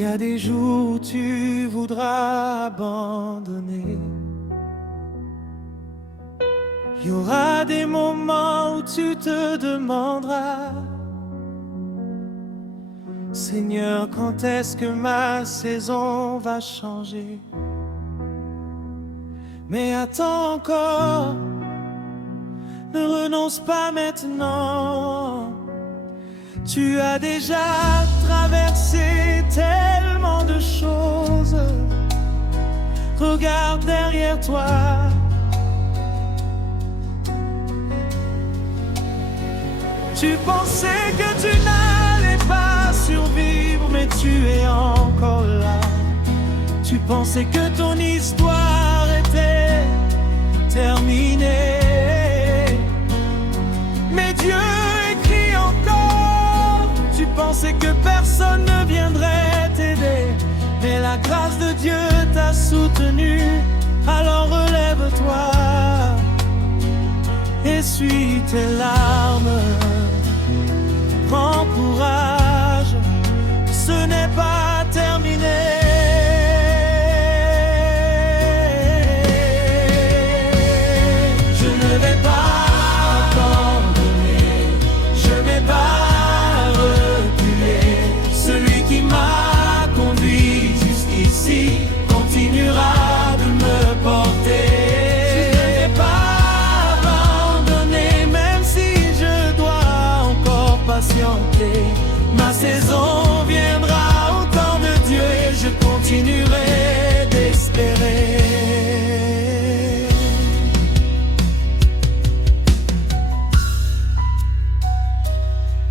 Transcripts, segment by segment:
y a des jours où tu voudras abandonner. Il y aura des moments où tu te demanderas: Seigneur, quand est-ce que ma saison va changer? Mais attends encore, ne renonce pas maintenant. Tu as déjà traversé tellement de choses. Regarde derrière toi. Tu pensais que tu n'allais pas survivre, mais tu es encore là. Tu pensais que ton histoire était terminée, mais Dieu écrit encore. Tu pensais que personne ne viendrait t'aider, mais la grâce de Dieu t'a soutenu. Alors relève-toi, essuie tes larmes, prends courage, ce n'est pas terminé. Je ne vais pas abandonner, je ne vais pas reculer. Celui qui m'a conduit jusqu'ici continuera de me porter. Ma saison viendra au temps de Dieu et je continuerai d'espérer.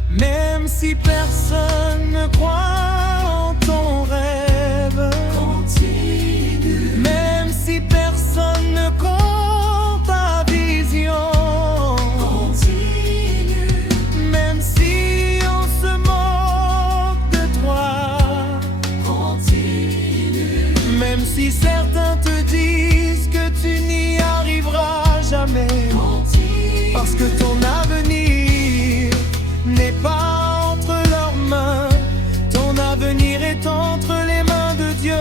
Même si personne ne croit en ton rêve, continue. Même si personne ne compte ta vision, même si certains te disent que tu n'y arriveras jamais, continue. Parce que ton avenir n'est pas entre leurs mains, ton avenir est entre les mains de Dieu.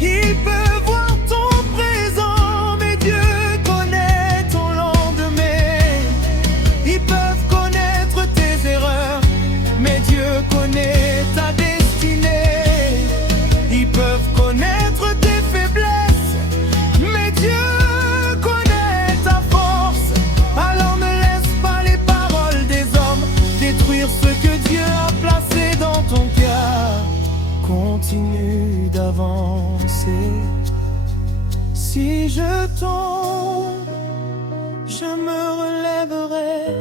Il peut voir ton présent, mais Dieu connaît ton lendemain. Ils peuvent connaître tes erreurs, mais Dieu connaît ta destinée. Ils peuvent connaître tes faiblesses, mais Dieu connaît ta force. Alors ne laisse pas les paroles des hommes détruire ce que Dieu a placé dans ton cœur. Continue d'avancer. Si je tombe, je me relèverai.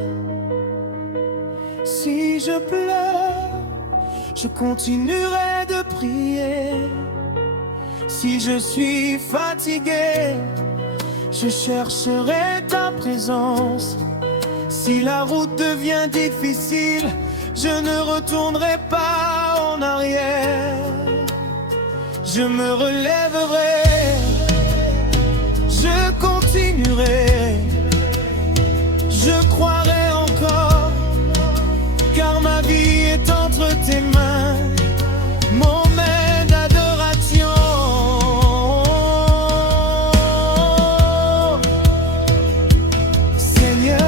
Si je pleure, je continuerai de prier. Si je suis fatigué, je chercherai ta présence. Si la route devient difficile, je ne retournerai pas en arrière. Je me relèverai, je continuerai, je croirai encore, car ma vie est entre tes mains, mon maître d'adoration. Seigneur,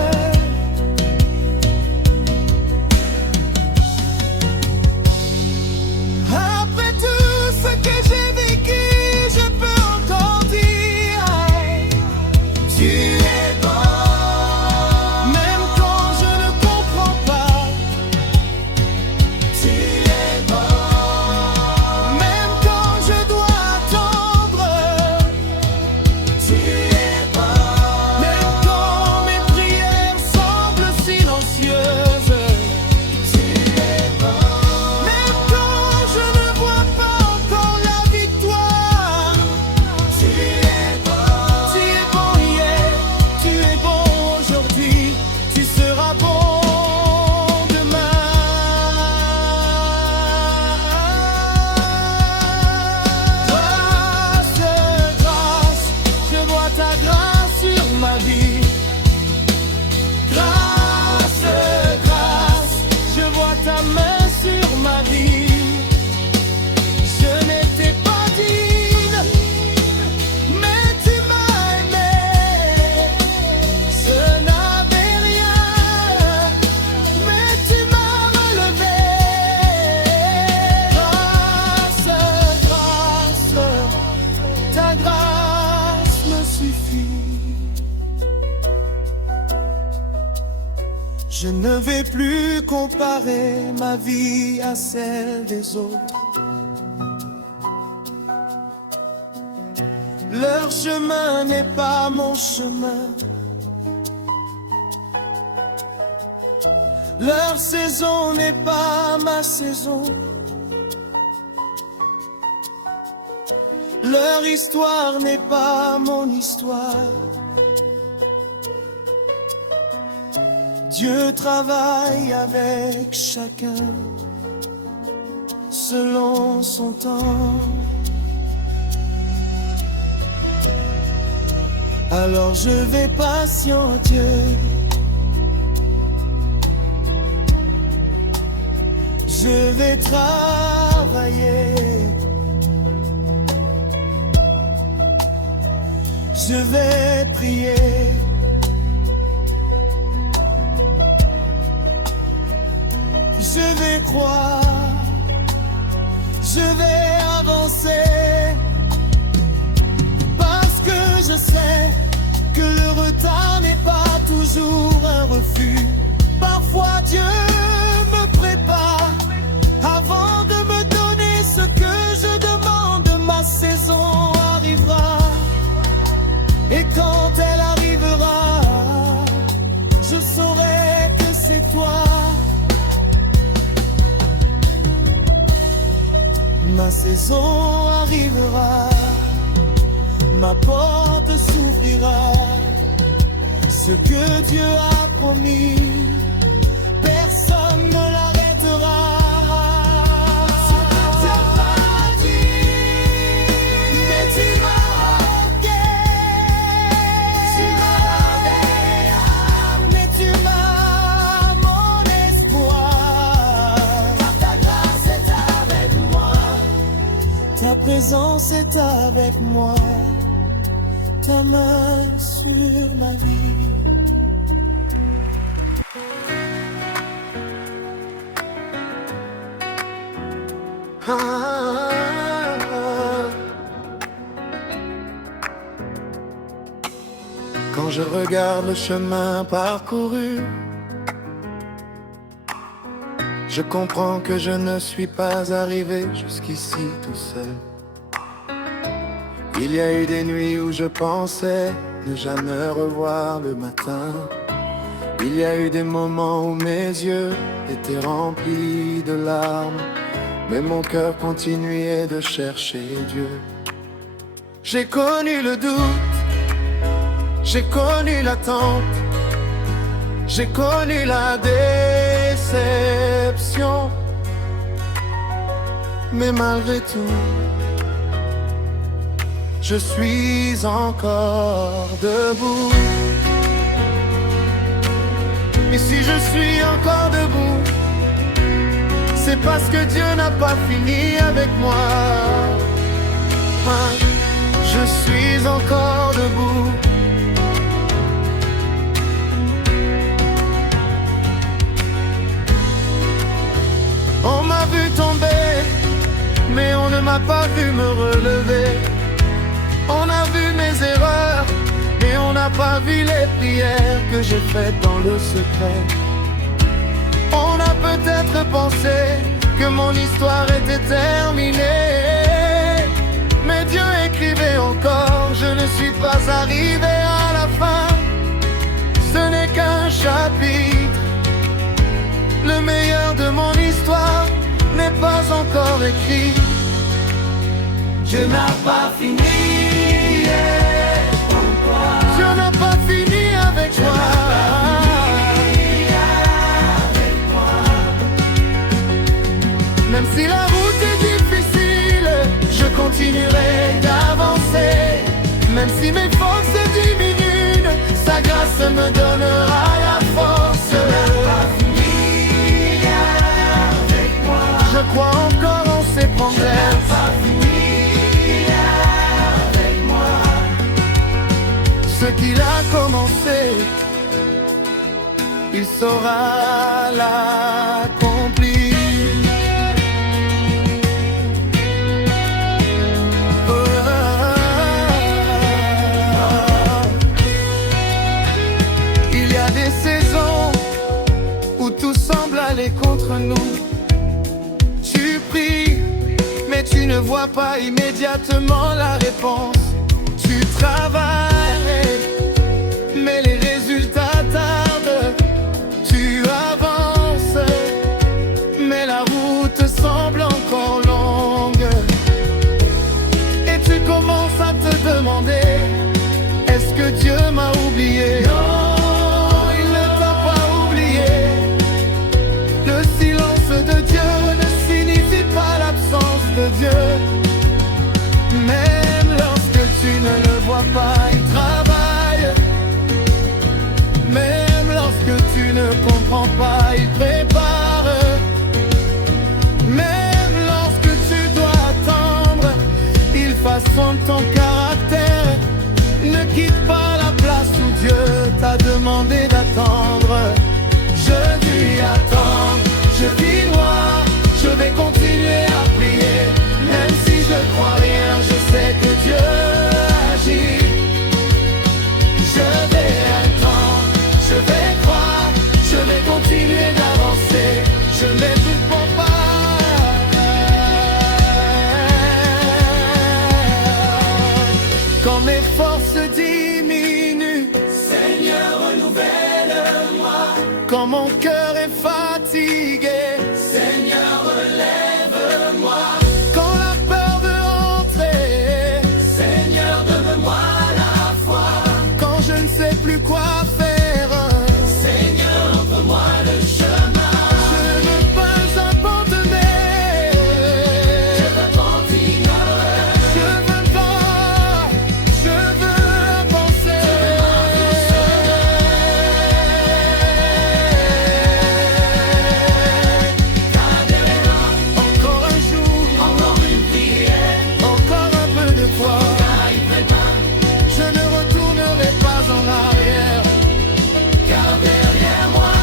après tout ce que j'ai vécu, je peux encore dire, tu ne vais plus comparer ma vie à celle des autres. Leur chemin n'est pas mon chemin. Leur saison n'est pas ma saison. Leur histoire n'est pas mon histoire. Dieu travaille avec chacun selon son temps. Alors je vais patienter. Je vais travailler. Je vais prier. Je vais croire. Je vais avancer. Parce que je sais que le retard n'est pas toujours un refus. Parfois Dieu me prépare avant de me donner ce que je demande. Ma saison arrivera. Et quand elle arrivera, je saurai que c'est toi. Ma saison arrivera, ma porte s'ouvrira. Ce que Dieu a promis, personne ne l'arrêtera. Ta présence est avec moi, ta main sur ma vie. Quand je regarde le chemin parcouru, je comprends que je ne suis pas arrivé jusqu'ici tout seul. Il y a eu des nuits où je pensais ne jamais revoir le matin. Il y a eu des moments où mes yeux étaient remplis de larmes, mais mon cœur continuait de chercher Dieu. J'ai connu le doute, j'ai connu l'attente, j'ai connu la déception. Mais malgré tout, je suis encore debout. Et si je suis encore debout, c'est parce que Dieu n'a pas fini avec moi. Je suis encore debout. On m'a vu tomber, mais on ne m'a pas vu me relever. On a vu mes erreurs, mais on n'a pas vu les prières que j'ai faites dans le secret. On a peut-être pensé que mon histoire était terminée, mais Dieu écrivait encore, je ne suis pas arrivé à la fin. Ce n'est qu'un chapitre, le meilleur de mon histoire n'est pas encore écrit. Dieu n'a pas fini Dieu n'a pas fini avec moi. Même si la route est difficile, je continuerai d'avancer. Même si mes forces diminuent, sa grâce me donnera la force. Dieu n'a pas fini avec moi. Je crois encore en ses promesses. Ce qu'il a commencé, il saura l'accomplir. Il y a des saisons où où tout semble aller contre nous. Tu pries, mais tu ne vois pas immédiatement la réponse. Tu travailles, mais les résultats tardent. Tu avances, mais la route semble encore longue. Et tu commences à te demander, est-ce que Dieu m'a oublié? Non, il ne t'a pas oublié. Le silence de Dieu ne signifie pas l'absence de Dieu. Même lorsque tu ne le vois pas, il travaille. Même lorsque tu ne comprends pas, il prépare. Même lorsque tu dois attendre, il façonne ton caractère. Ne quitte pas la place où Dieu t'a demandé d'attendre. Je lui attends, je vis noir, je vais continuer à prier. Même si je crois rien, je sais que Dieu agit. Je vais attendre, je vais croire, je vais continuer d'avancer. Je ne m'étouffe pas. Quand mes forces diminuent, Seigneur, renouvelle-moi. Quand mon cœur est fatigué, Seigneur, relève-moi. Quand la peur veut entrer, Seigneur, donne-moi la foi. Quand je ne sais plus quoi faire, Seigneur, montre-moi le chemin. Je ne veux pas abandonner, je veux continuer. Je veux pas, je veux avancer. Encore un jour, encore une prière, encore un peu de foi. Je ne retournerai pas en arrière, car derrière moi,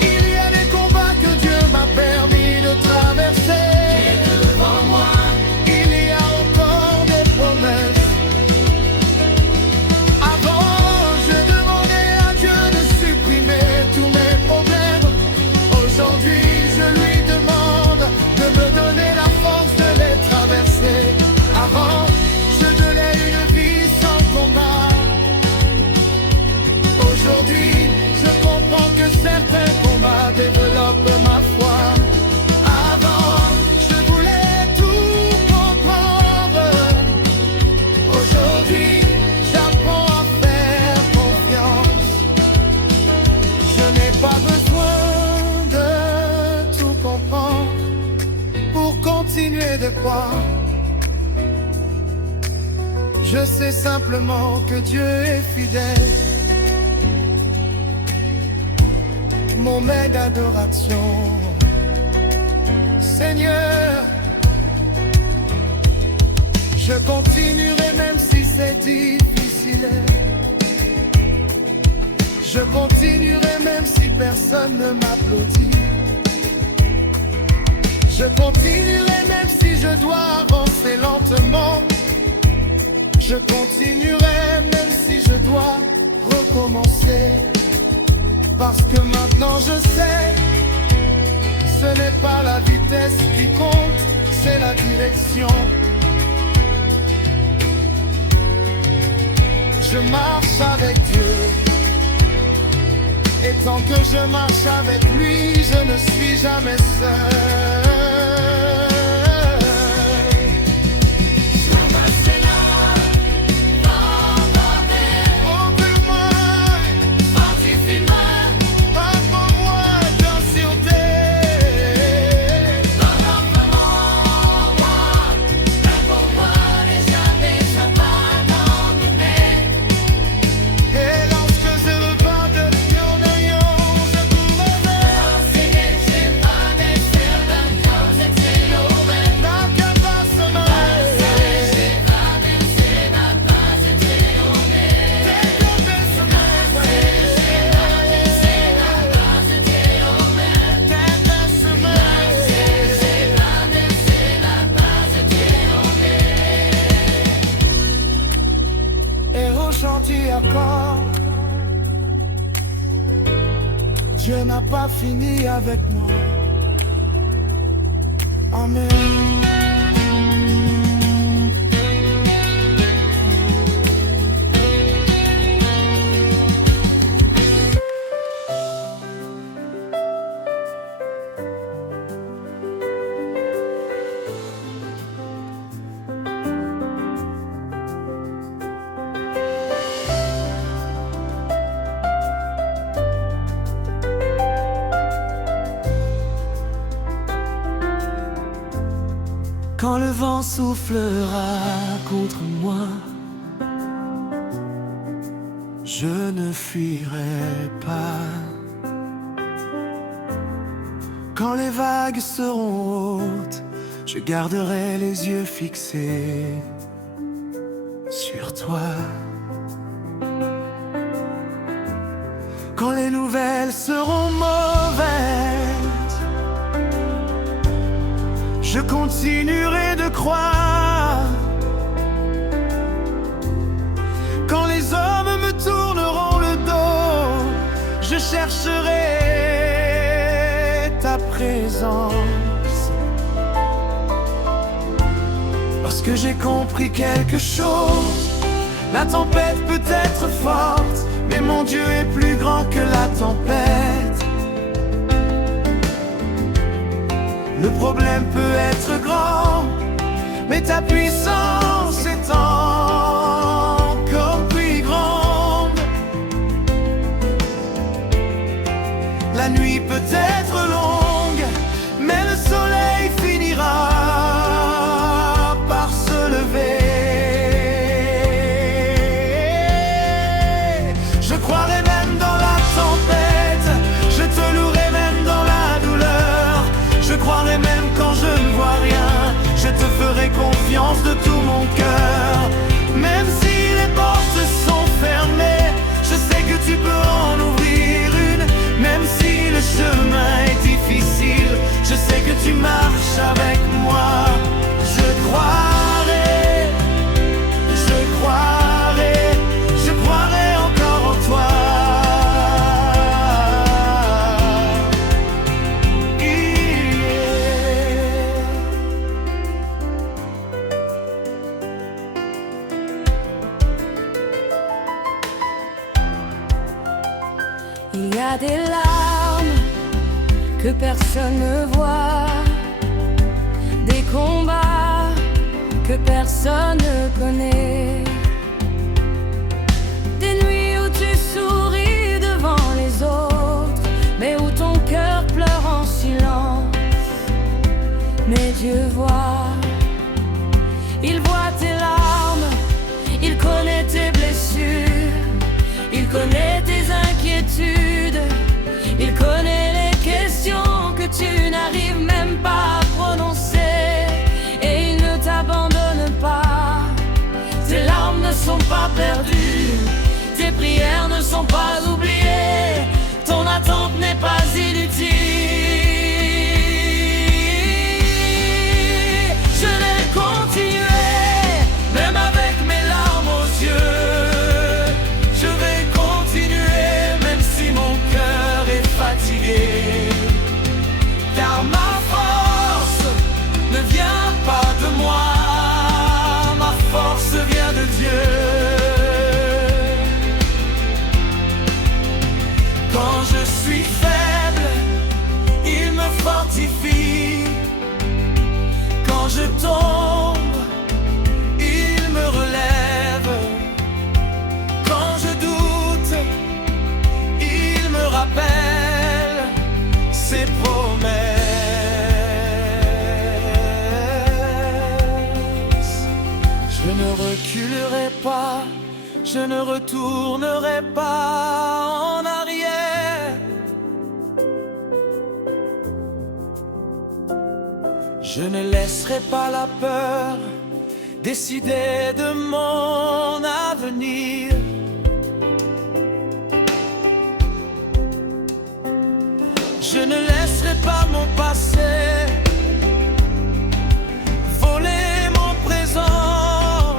il y a des combats que Dieu m'a permis de traverser. Et devant moi, il y a encore des promesses. Avant, je demandais à Dieu de supprimer tous mes problèmes. Aujourd'hui, je lui demande de me donner la force de les traverser. Avant, je donnais une vie sans combat. Aujourd'hui, je comprends que certains combats développent ma foi. Avant, je voulais tout comprendre. Aujourd'hui, j'apprends à faire confiance. Je n'ai pas besoin de tout comprendre pour continuer de croire. Je sais simplement que Dieu est fidèle. Mon maître d'adoration, Seigneur, je continuerai même si c'est difficile. Je continuerai même si personne ne m'applaudit. Je continuerai même si je dois avancer lentement. Je continuerai même si je dois recommencer. Parce que maintenant je sais, ce n'est pas la vitesse qui compte, c'est la direction. Je marche avec Dieu, et tant que je marche avec lui, je ne suis jamais seul. pas fini avec moi. Amen. Quand le vent soufflera contre moi, je ne fuirai pas. Quand les vagues seront hautes, je garderai les yeux fixés sur toi. Quand les nouvelles seront mauvaises, je continuerai de croire. Quand les hommes me tourneront le dos, je chercherai ta présence. Parce que j'ai compris quelque chose, la tempête peut être forte, mais mon Dieu est plus grand que la tempête. Le problème peut être grand, mais ta puissance est encore plus grande. La nuit peut être longue, mais le soleil finira par se lever. Je croirai même dans la tempête, je te louerai même dans la douleur. Je croirai même quand je ne vois rien, je te ferai confiance de tout mon cœur. Même si les portes sont fermées, je sais que tu peux en ouvrir une. Même si le chemin est difficile, je sais que tu marches avec moi. Je croirai, je croirai, je croirai encore en toi. Il y a des larmes que personne ne voit, des combats que personne ne connaît, des nuits où tu souris devant les autres, mais où ton cœur pleure en silence. Mais Dieu voit, il voit tes larmes, il connaît tes blessures, il connaît tes inquiétudes, il connaît les questions que tu n'arrives même pas à prononcer, et il ne t'abandonne pas. Tes larmes ne sont pas perdues, tes prières ne sont pas oubliées, ton attente n'est pas inutile. Je vais continuer, même avec mes larmes aux yeux. Je vais continuer, même si mon cœur est fatigué. Car ma force ne vient pas de moi, ma force vient de Dieu. Quand je suis faible, il me fortifie. Quand je tombe, il me relève. Quand je doute, il me rappelle ses promesses. Je ne reculerai pas, je ne retournerai pas en arrière. Je ne laisserai pas la peur décider de mon avenir. Je ne laisserai pas mon passé voler mon présent.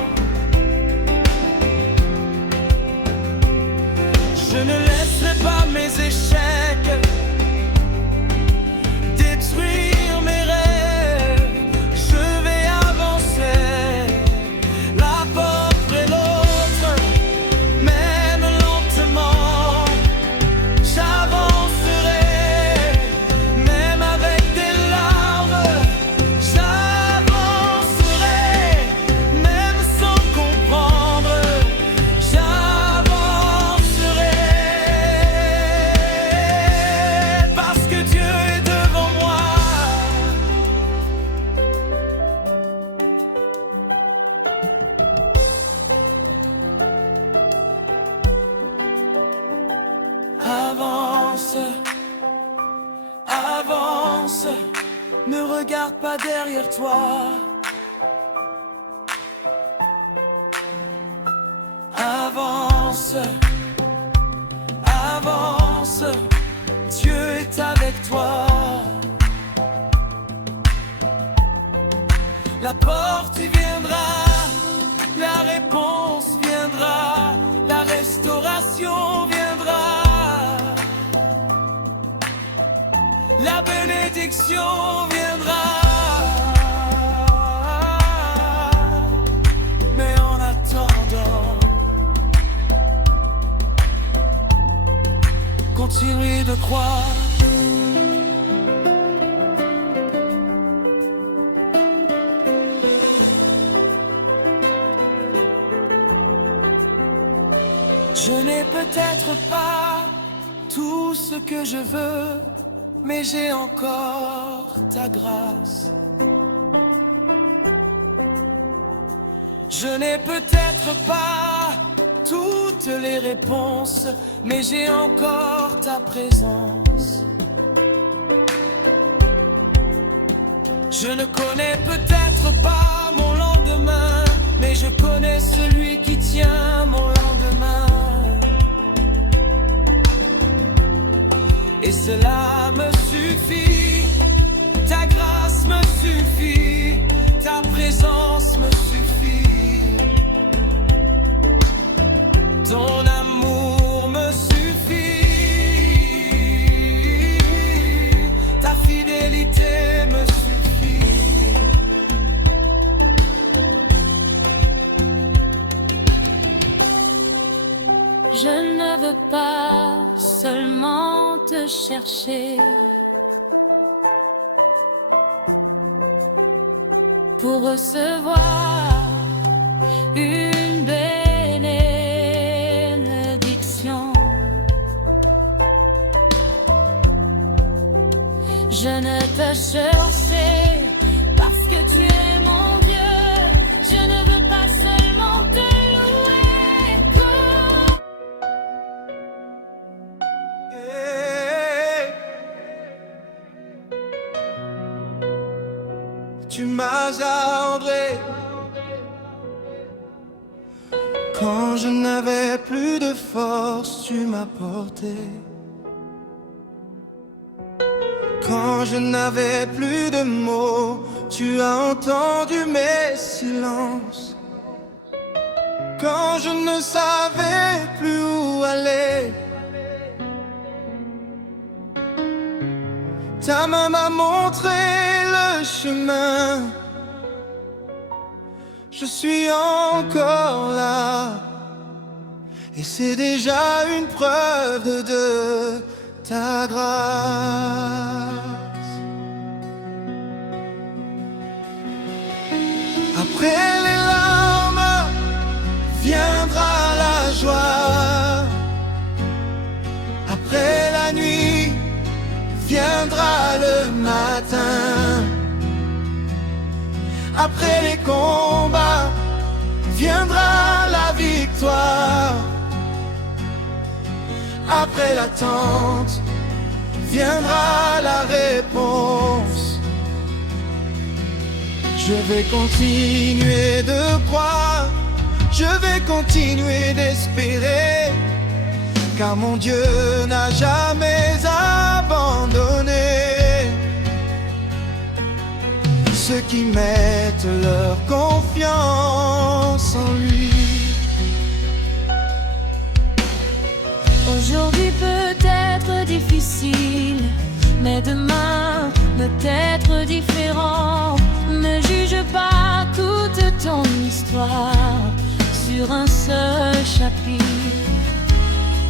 Je ne laisserai pas mes échecs Avance, ne regarde pas derrière toi. Avance, avance, Dieu est avec toi. La porte y viendra, la réponse viendra, la restauration viendra, la bénédiction viendra. Mais en attendant, continue de croire. Je n'ai peut-être pas tout ce que je veux, mais j'ai encore ta grâce. Je n'ai peut-être pas toutes les réponses, mais j'ai encore ta présence. Je ne connais peut-être pas mon lendemain, mais je connais celui qui tient mon lendemain. Et cela me suffit, ta grâce me suffit, ta présence me suffit. Ton amour me suffit, ta fidélité me suffit. Je ne veux pas seulement te chercher pour recevoir une bénédiction. Je ne te cherche parce que tu es mon Dieu. Je ne veux pas seulement te Tu m'as engendré quand je n'avais plus de force, tu m'as porté. Quand je n'avais plus de mots, tu as entendu mes silences. Quand je ne savais plus où aller, ta main m'a montré le chemin. Je suis encore là, et c'est déjà une preuve de ta grâce. Après les larmes viendra la joie. Après la nuit viendra le matin. Après les combats viendra la victoire. Après l'attente viendra la réponse. Je vais continuer de croire, je vais continuer d'espérer, car mon Dieu n'a jamais abandonné ceux qui mettent leur confiance en lui. Aujourd'hui peut être difficile, mais demain peut être différent. Ne juge pas toute ton histoire sur un seul chapitre.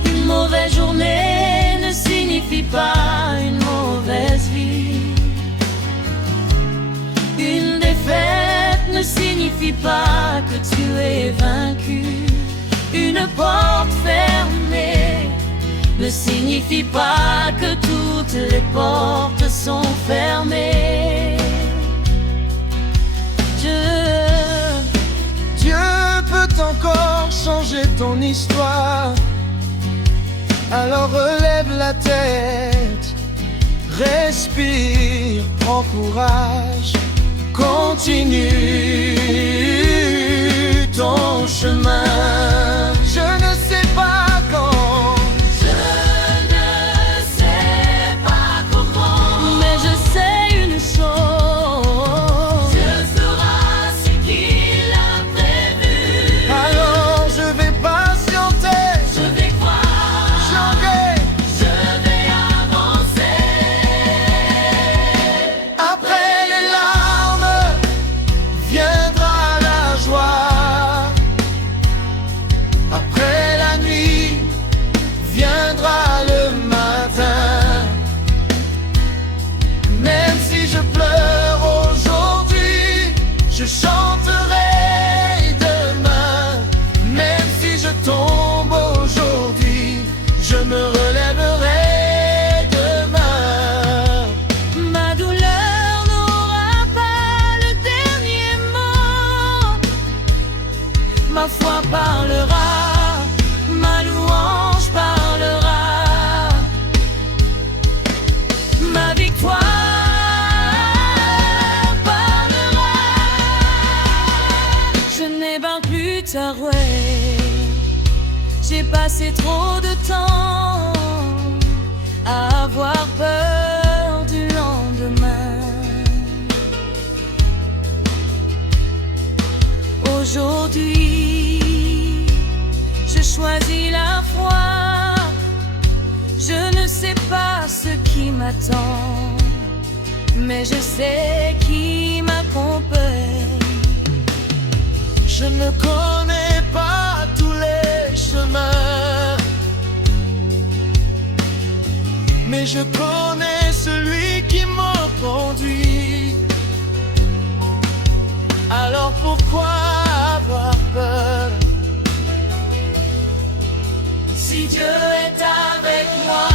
Une mauvaise journée ne signifie pas une mauvaise vie. Une défaite ne signifie pas que tu es vaincu. Une porte fermée ne signifie pas que toutes les portes sont fermées. Dieu peut encore changer ton histoire. Alors relève la tête, Respire, prends courage, continue ton chemin. Je ne sais pas quand, Je ne sais pas comment, mais je sais une chose: Dieu fera ce qu'il a prévu. alors je vais patienter, Je vais croire, chanter. je vais avancer. Après les larmes viendra la joie. Après la nuit viendra le matin. Même si je pleure aujourd'hui, je chanterai demain. Même si je tombe aujourd'hui, je me relèverai demain. Ma douleur n'aura pas le dernier mot. Ma foi parlera, ma louange parlera. Ma victoire parlera. Je n'ai pas plus taroué. J'ai passé trop de temps à avoir peur du lendemain. Aujourd'hui, je choisis la foi. Je ne sais pas ce qui m'attend, mais je sais qui m'accompagne. Je ne connais pas tous les chemins, mais je connais celui qui m'a conduit. Alors pourquoi avoir peur? Si Dieu est avec moi,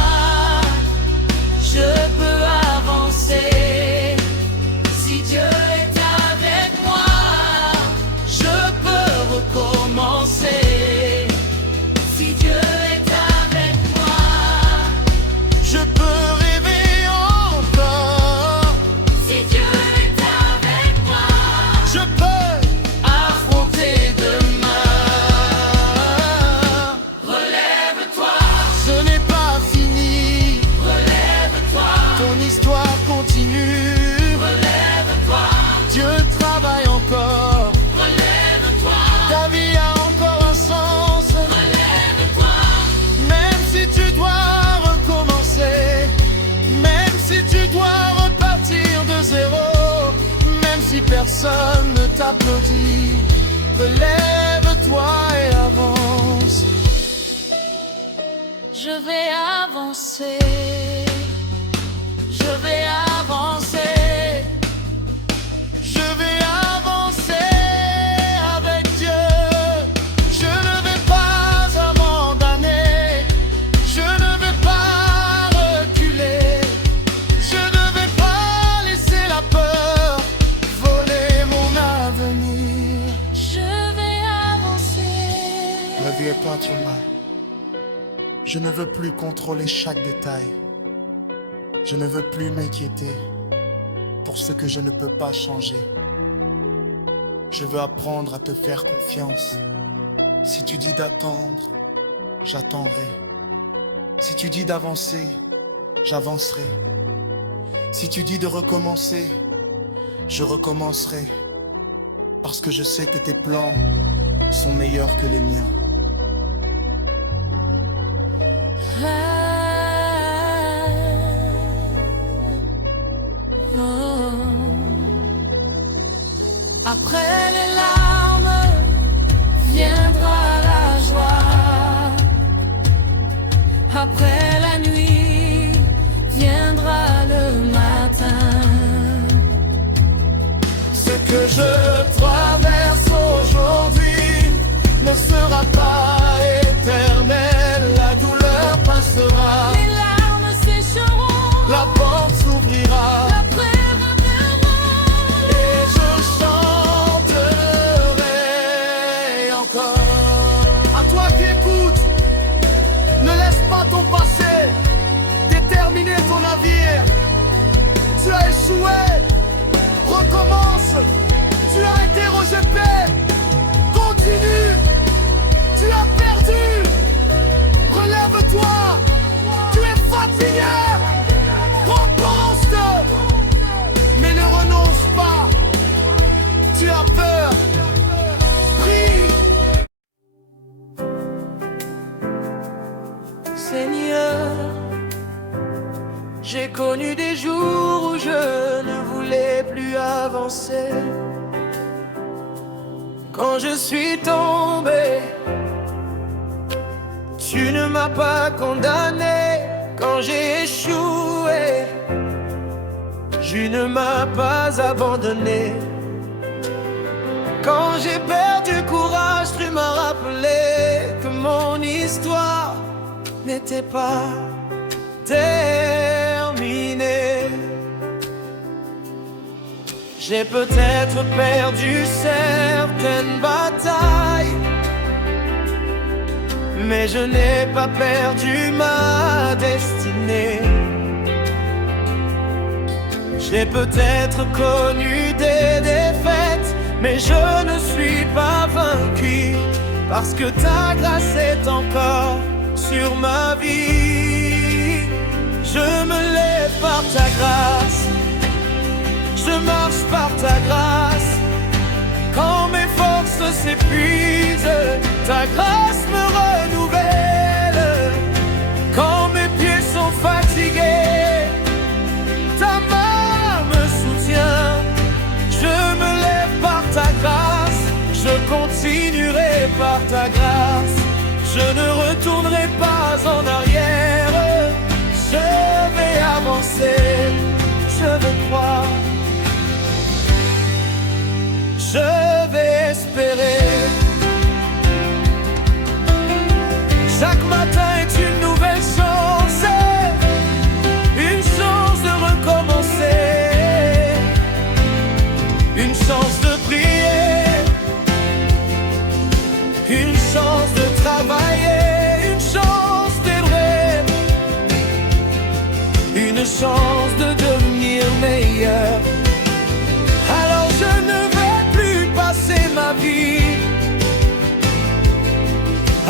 je peux avancer. Si Dieu est avec moi, je peux recommencer. Si Dieu est avec moi, Je peux rêver encore. si Dieu est avec moi, Je peux affronter demain. relève-toi, Ce n'est pas fini, relève-toi, ton histoire continue. relève-toi, Dieu travaille encore, relève-toi, ta vie a encore un sens. relève-toi. Même si tu dois recommencer, même si tu dois repartir de zéro, même si personne ne t'applaudit, relève-toi et avance. Je vais avancer, je vais avancer, Je vais avancer avec Dieu. Je ne vais pas abandonner. Je ne vais pas reculer. Je ne vais pas laisser la peur voler mon avenir. je vais avancer. La vie est pas trop mal. Je ne veux plus contrôler chaque détail. Je ne veux plus m'inquiéter pour ce que je ne peux pas changer. Je veux apprendre à te faire confiance. Si tu dis d'attendre, j'attendrai. Si tu dis d'avancer, j'avancerai. Si tu dis de recommencer, je recommencerai. Parce que je sais que tes plans sont meilleurs que les miens. Après les larmes viendra la joie. Après la nuit viendra le matin. Ce que je traverse aujourd'hui ne sera pas éternel. La douleur passera, Les larmes sécheront, la porte s'ouvrira la prière viendra. et je chanterai. Tu as été rejeté. Continue. Tu as perdu. Relève-toi. Tu es fatigué. Repose-te. Mais ne renonce pas. Tu as peur. Prie. Seigneur, j'ai connu des jours où je ne voulais plus avancer. Quand je suis tombé, tu ne m'as pas condamné. Quand j'ai échoué, tu ne m'as pas abandonné. Quand j'ai perdu courage, tu m'as rappelé que mon histoire n'était pas terminée. J'ai peut-être perdu certaines batailles, mais je n'ai pas perdu ma destinée. J'ai peut-être connu des défaites, mais je ne suis pas vaincu, parce que ta grâce est encore sur ma vie. Je me lève par ta grâce, je marche par ta grâce. Quand mes forces s'épuisent, ta grâce me renouvelle. Quand mes pieds sont fatigués, ta main me soutient. Je me lève par ta grâce, je continuerai par ta grâce. Je ne retournerai pas en arrière. Je vais avancer, je vais croire, je vais espérer. Chaque matin est une nouvelle chance, une chance de recommencer, une chance de prier, une chance de travailler, une chance d'aimer, une chance de devenir meilleur. Alors je ne vais plus passer ma vie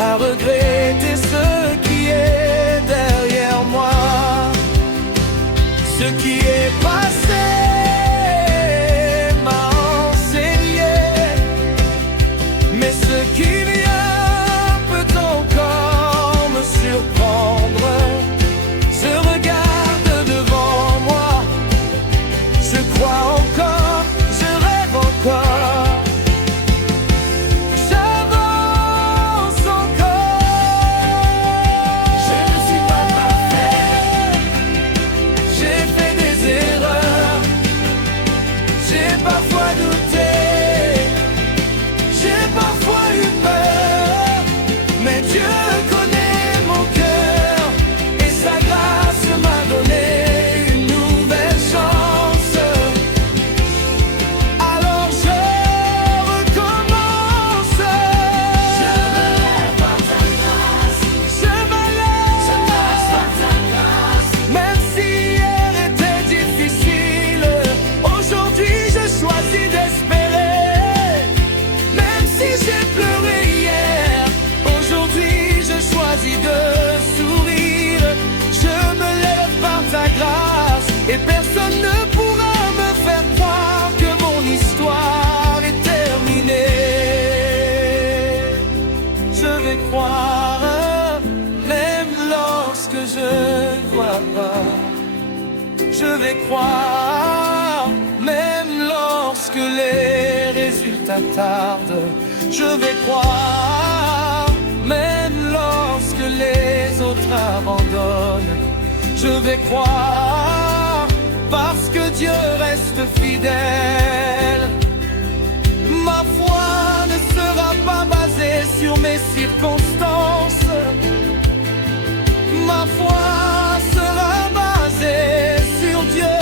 à regretter ce qui est derrière moi. Ce qui est passé m'a enseigné, mais ce qui vient peut encore me surprendre. Je regarde devant moi, je crois encore, je rêve encore. J'avance encore. Je ne suis pas parfait, j'ai fait des erreurs, j'ai parfois douté, j'ai parfois eu peur, mais Dieu connaît mon cœur et sa grâce m'a donné une nouvelle chance. Alors je recommence. Je me lève par ta grâce, je me lève par ta grâce. Même si hier était difficile, aujourd'hui je choisis d'espérer. Même si j'ai pleuré hier, aujourd'hui je choisis de sourire. Je me lève par ta grâce et personne ne pourra me faire croire que mon histoire est terminée. Je vais croire, même lorsque je ne vois pas. Je vais croire, même lorsque les résultats tardent. Je vais croire, même lorsque les autres abandonnent. Je vais croire, parce que Dieu reste fidèle. Ma foi ne sera pas basée sur mes circonstances. Ma foi sera basée sur Dieu.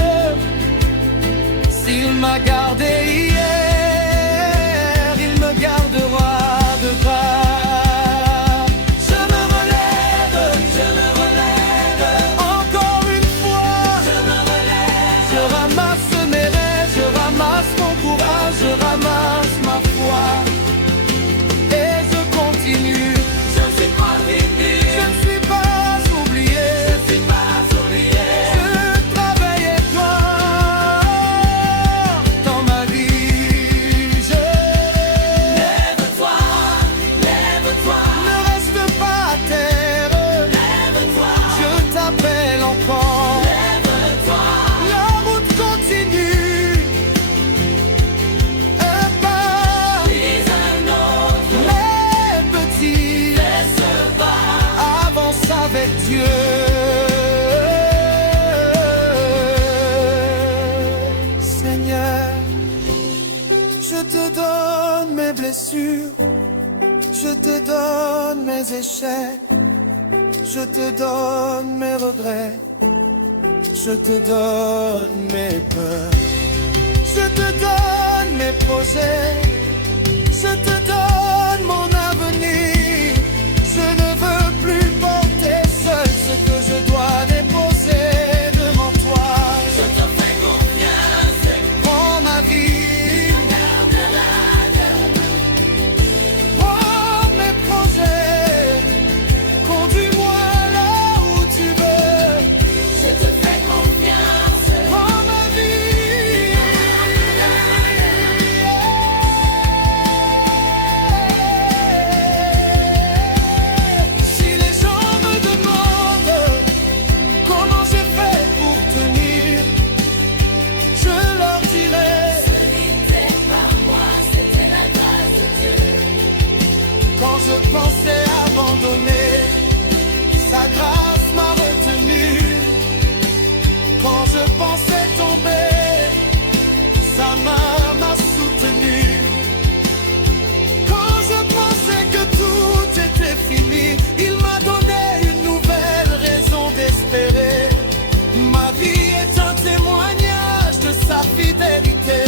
S'il m'a gardé hier, il me gardera demain. Je me relève, encore une fois. Je me relève, je ramasse mes rêves, je ramasse mon courage. te donne mes blessures, je te donne mes échecs, je te donne mes regrets, je te donne mes peurs, je te donne mes projets, je te donne mon avenir. Je ne veux plus porter seul ce que je dois déposer devant toi. Je te fais confiance, Prends ma vie, prends mes projets, conduis-moi là où tu veux. je te fais confiance. Prends ma vie. Si les gens me demandent comment j'ai fait pour tenir, je leur dirai Ce n'était pas moi, c'était la grâce de Dieu. quand je pensais abandonner, sa grâce m'a retenu. Quand je pensais tomber, sa main m'a soutenu. Quand je pensais que tout était fini, il m'a donné une nouvelle raison d'espérer. Ma vie est un témoignage de sa fidélité.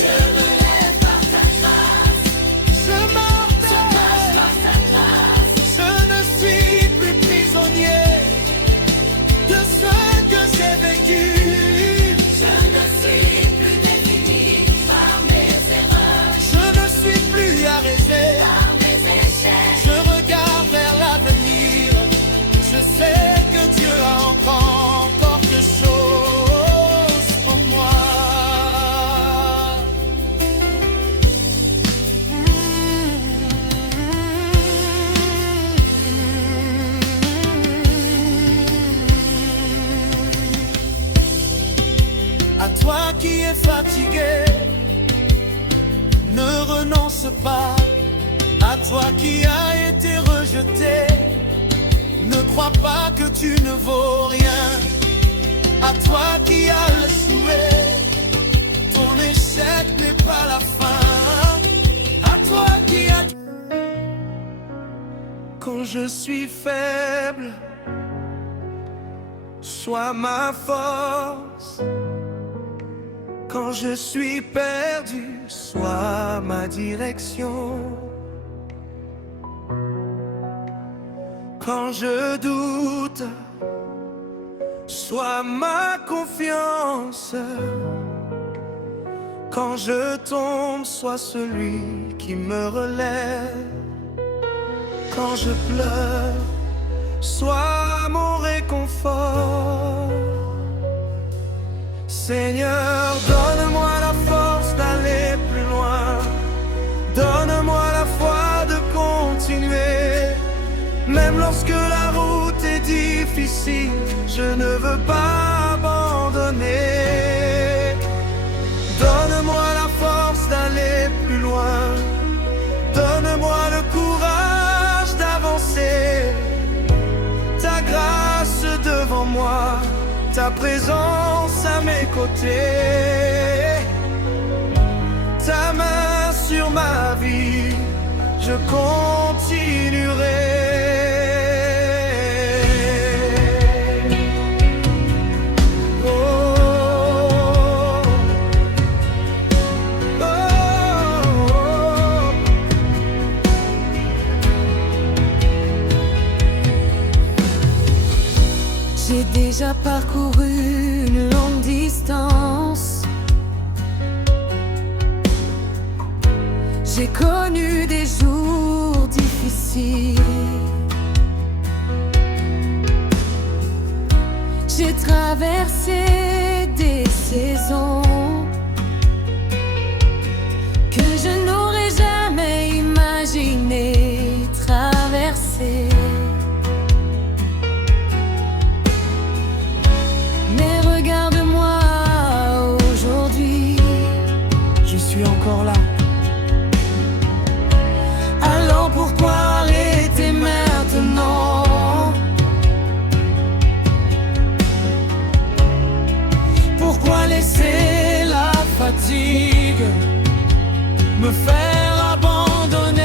Je me lève par ta grâce, Je je marche marche par ta grâce. je ne suis plus prisonnier de ce que j'ai vécu. Je ne suis plus défini par mes erreurs, Je ne suis plus arrêté. par mes échecs. Je regarde vers l'avenir. Je sais que Dieu a encore quelque chose pour moi. À toi qui es fatigué, ne renonce pas. À toi qui as été rejeté, ne crois pas que tu ne vaux rien. À toi qui as échoué, ton échec n'est pas la fin. À toi qui as... Quand je suis faible, sois ma force. Quand je suis perdu, sois ma direction. Quand je doute, sois ma confiance. Quand je tombe, sois celui qui me relève. Quand je pleure, sois mon réconfort. Seigneur, donne-moi la force d'aller plus loin. Donne-moi la foi de continuer. Même lorsque la route est difficile, je ne veux pas abandonner. Donne-moi la force d'aller plus loin. Donne-moi le courage d'avancer. Ta grâce devant moi, ta présence à mes côtés, ta main sur ma vie, je continuerai. Oh, oh, oh. J'ai déjà parcouru une longue distance. J'ai connu des jours difficiles. J'ai traversé des saisons que je n'aurais jamais imaginé traverser. Mais regarde-moi aujourd'hui, Je suis encore là. alors pourquoi arrêter maintenant? Pourquoi laisser la fatigue me faire abandonner.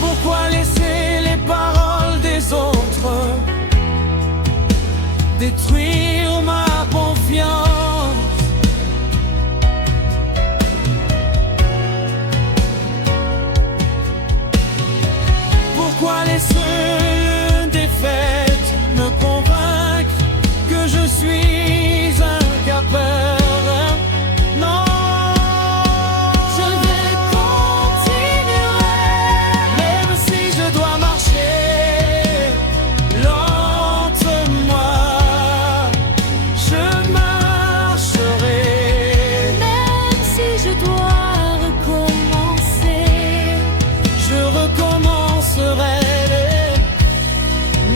Pourquoi laisser les paroles des autres détruire ma confiance? Pourquoi laisser une défaite me convaincre que je suis incapable? Non, Je vais continuer, même si je dois marcher lentement, je marcherai. même si je dois recommencer. Je recommencerai,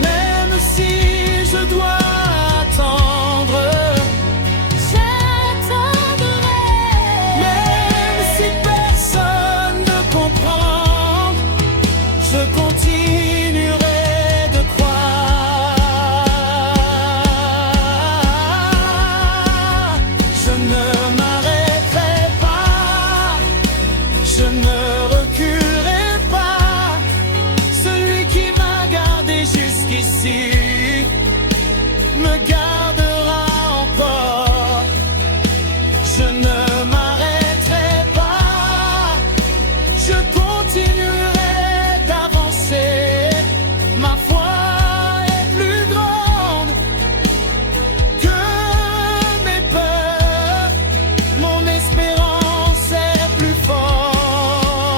même si je dois attendre, J'attendrai, même si personne ne comprend, je continuerai de croire. Je ne m'arrêterai pas, je ne reculerai pas. Celui qui m'a gardé jusqu'ici me gardera encore. Je ne m'arrêterai pas, je continuerai d'avancer. Ma foi est plus grande que mes peurs, mon espérance est plus forte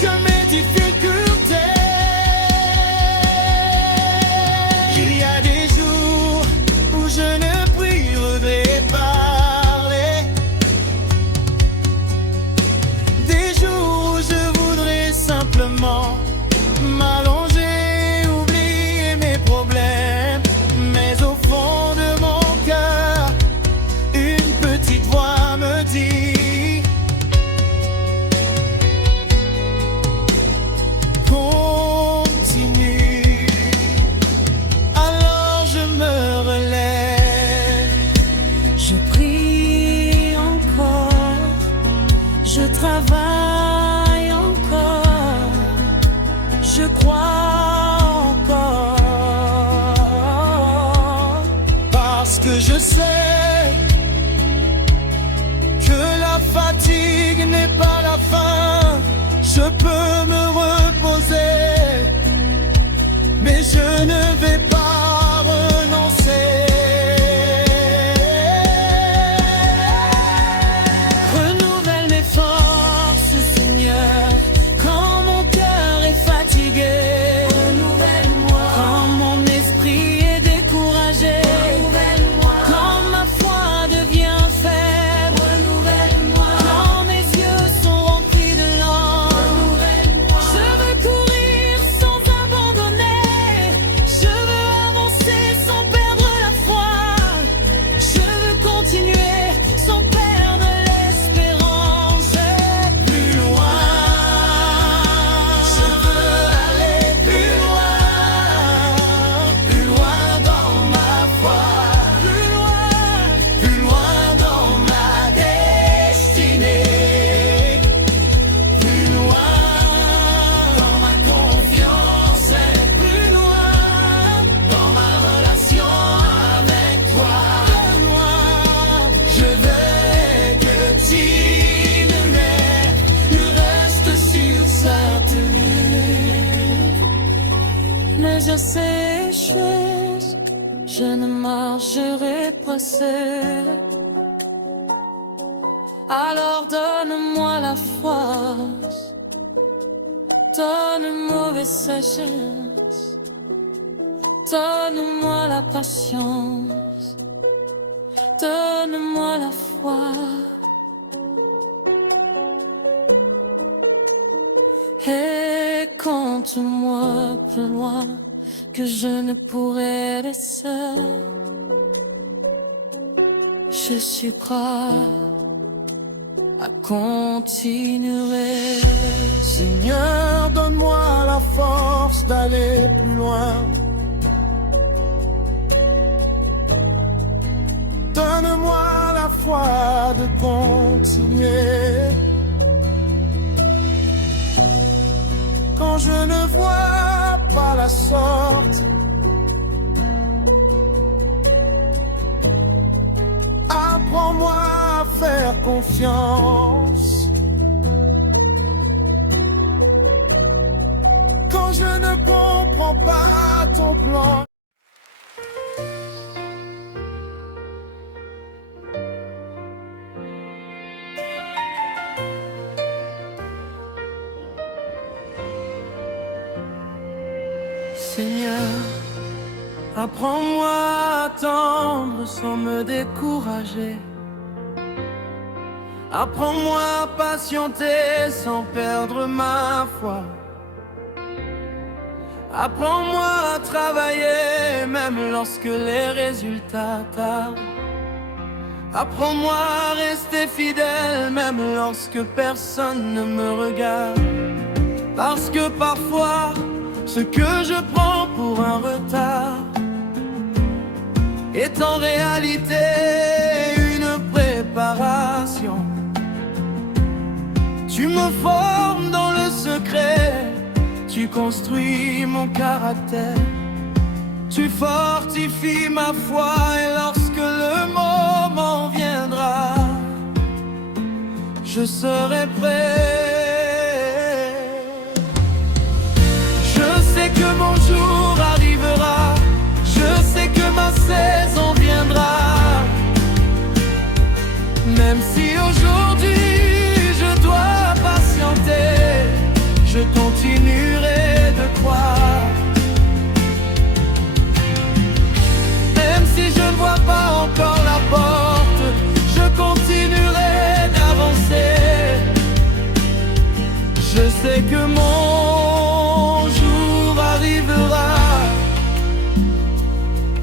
que mes difficultés. Il y a des jours où je ne voudrais parler, des jours où je voudrais simplement m'allonger, oublier mes problèmes. Mais au fond de mon cœur, une petite voix me dit: continue. Alors je me relève, je prie encore, je travaille encore, je crois encore. parce que je sais que la fatigue n'est pas la fin. Je peux me reposer, mais je ne vais pas renoncer. Renouvelle mes forces, Seigneur, quand mon cœur est fatigué. Renouvelle-moi quand mon esprit est découragé. Renouvelle-moi quand ma foi devient faible. Renouvelle-moi quand mes yeux sont remplis de larmes. Renouvelle-moi. Je veux courir sans abandonner. Je veux avancer sans perdre la foi. Je veux continuer sans perdre l'espérance. Plus loin, je veux aller plus loin dans ma foi, plus loin dans ma destinée, plus loin dans ma confiance, et plus loin dans ma relation avec toi. Plus loin, je veux que tu ne restes sur cette mur. Mais je sais une chose, je ne marcherai pas seul. Alors donne-moi la force, donne-moi la sagesse, donne-moi la patience, donne-moi la foi. Et compte-moi plus loin que je ne pourrai laisser. Je suis prêt à continuer. Seigneur, donne-moi la force d'aller plus loin. foi de continuer. Quand je ne vois pas la sorte, apprends-moi à faire confiance. Quand je ne comprends pas ton plan, Seigneur, apprends-moi à attendre sans me décourager. Apprends-moi à patienter sans perdre ma foi. Apprends-moi à travailler même lorsque les résultats tardent. Apprends-moi à rester fidèle même lorsque personne ne me regarde. Parce que parfois, ce que je prends pour un retard est en réalité une préparation. Tu me formes dans le secret, tu construis mon caractère, tu fortifies ma foi et lorsque le moment viendra, je serai prêt. Que mon jour arrivera, je sais que ma saison viendra. Même si aujourd'hui je dois patienter, je continuerai de croire. Même si je ne vois pas encore la porte, je continuerai d'avancer. Je sais que mon jour arrivera,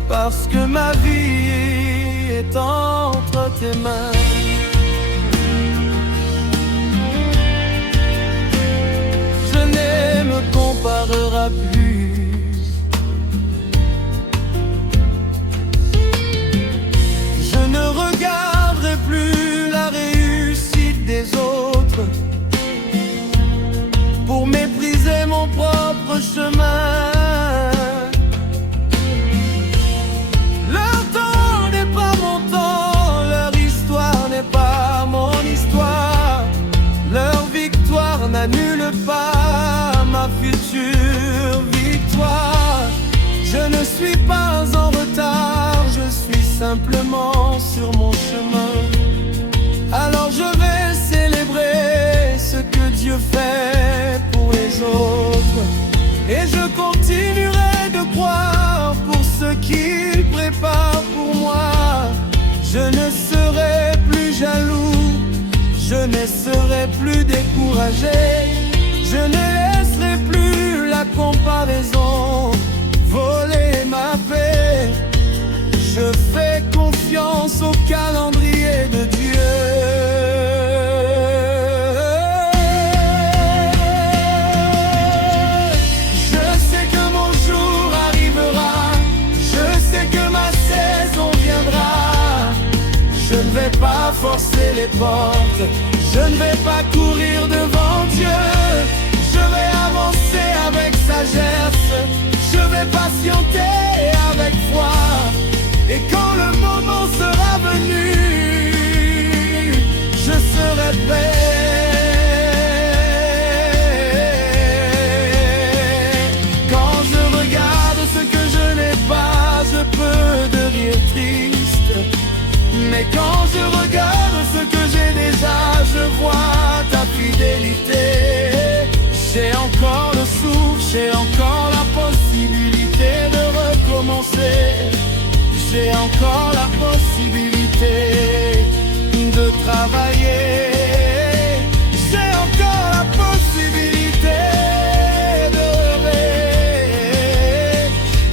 parce que ma vie est entre tes mains. Je ne me comparerai plus. Je ne regarderai plus la réussite des autres pour mépriser mon propre chemin. Leur temps n'est pas mon temps, leur histoire n'est pas mon histoire. Leur victoire n'annule pas ma future victoire. Je ne suis pas en retard, je suis simplement sur mon chemin. Alors je vais célébrer ce que Dieu fait pour les autres. Et je continuerai de croire pour ce qu'il prépare pour moi. Je ne serai plus jaloux, je ne serai plus découragé. Je ne laisserai plus la comparaison voler ma paix. Je fais confiance au calendrier de Dieu. Je sais que mon jour arrivera, je sais que ma saison viendra. Je ne vais pas forcer les portes, je ne vais pas courir devant Dieu. Je vais avancer avec sagesse, je vais patienter avec foi. Et quand le moment sera venu, je serai prêt. Quand je regarde ce que je n'ai pas, je peux devenir triste. Mais quand je regarde ce que j'ai déjà, je vois ta fidélité. J'ai encore le souffle, j'ai encore la possibilité de recommencer. J'ai encore la possibilité de travailler. J'ai encore la possibilité de rêver.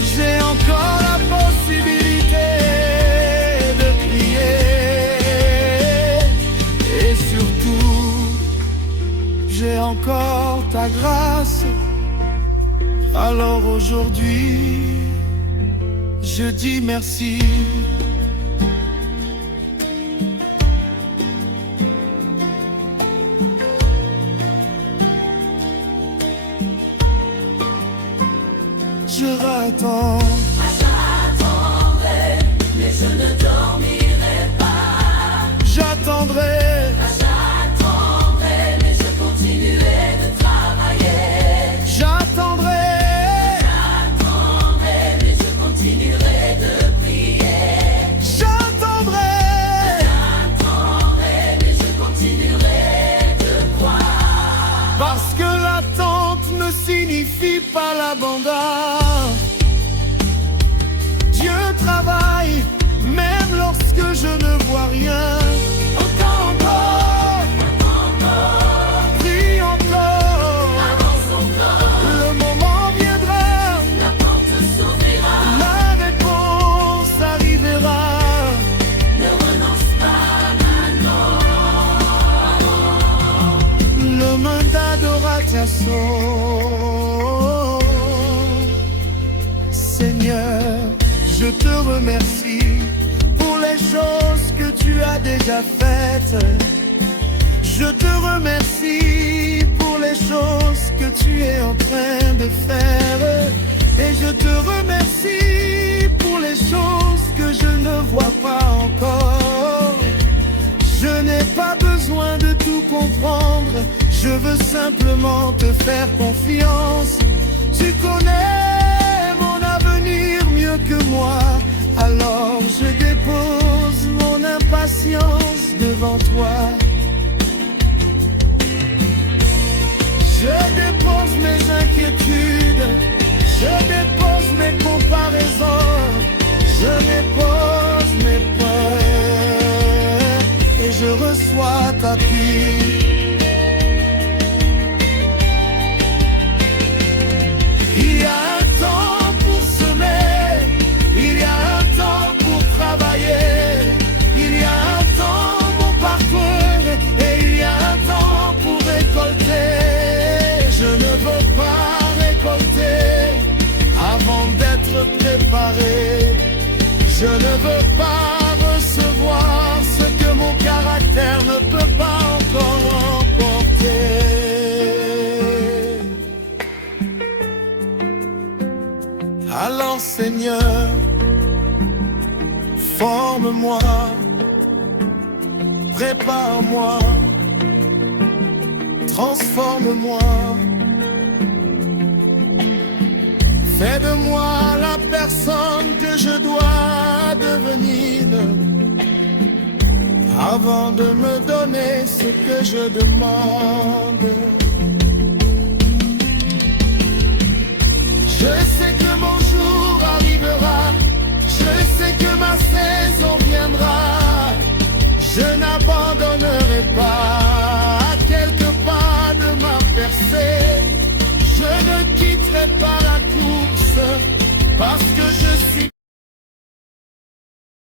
J'ai encore la possibilité de prier. Et surtout, j'ai encore ta grâce. Alors aujourd'hui, je dis merci. je rattends. J'attendrai, mais je ne dormirai pas. J'attendrai, J'attendrai, mais je continuerai de travailler. j'attendrai, J'attendrai, mais je continuerai de prier. j'attendrai. J'attendrai, mais je continuerai de croire. Parce que l'attente ne signifie pas l'abandon. Dieu travaille, même lorsque je ne vois rien. Encore, prie encore. Avance encore, Le moment viendra, la porte s'ouvrira. la réponse arrivera. Ne renonce pas maintenant. Le mandat d'adoration. Seigneur, je te remercie pour les choses que tu as déjà faites. Je te remercie pour les choses que tu es en train de faire. Et je te remercie pour les choses que je ne vois pas encore. Je n'ai pas besoin de tout comprendre. Je veux simplement te faire confiance. Tu connais mon avenir mieux que moi. Alors je dépose mon impatience devant toi. Je dépose mes inquiétudes. Je dépose mes comparaisons. Je dépose mes peurs. Et je reçois ta paix. Il y a un temps pour semer, il y a un temps pour travailler, il y a un temps pour parcourir et il y a un temps pour récolter. Je ne veux pas récolter avant d'être préparé. Je ne veux pas recevoir ce que mon caractère ne peut pas encore emporter. Alors Seigneur, forme-moi, prépare-moi, transforme-moi. Fais de moi la personne que je dois devenir avant de me donner ce que je demande. Je sais que mon jour arrivera, je sais que ma saison viendra. Je n'abandonnerai pas à quelques pas de ma percée. Je ne quitterai pas la course parce que je suis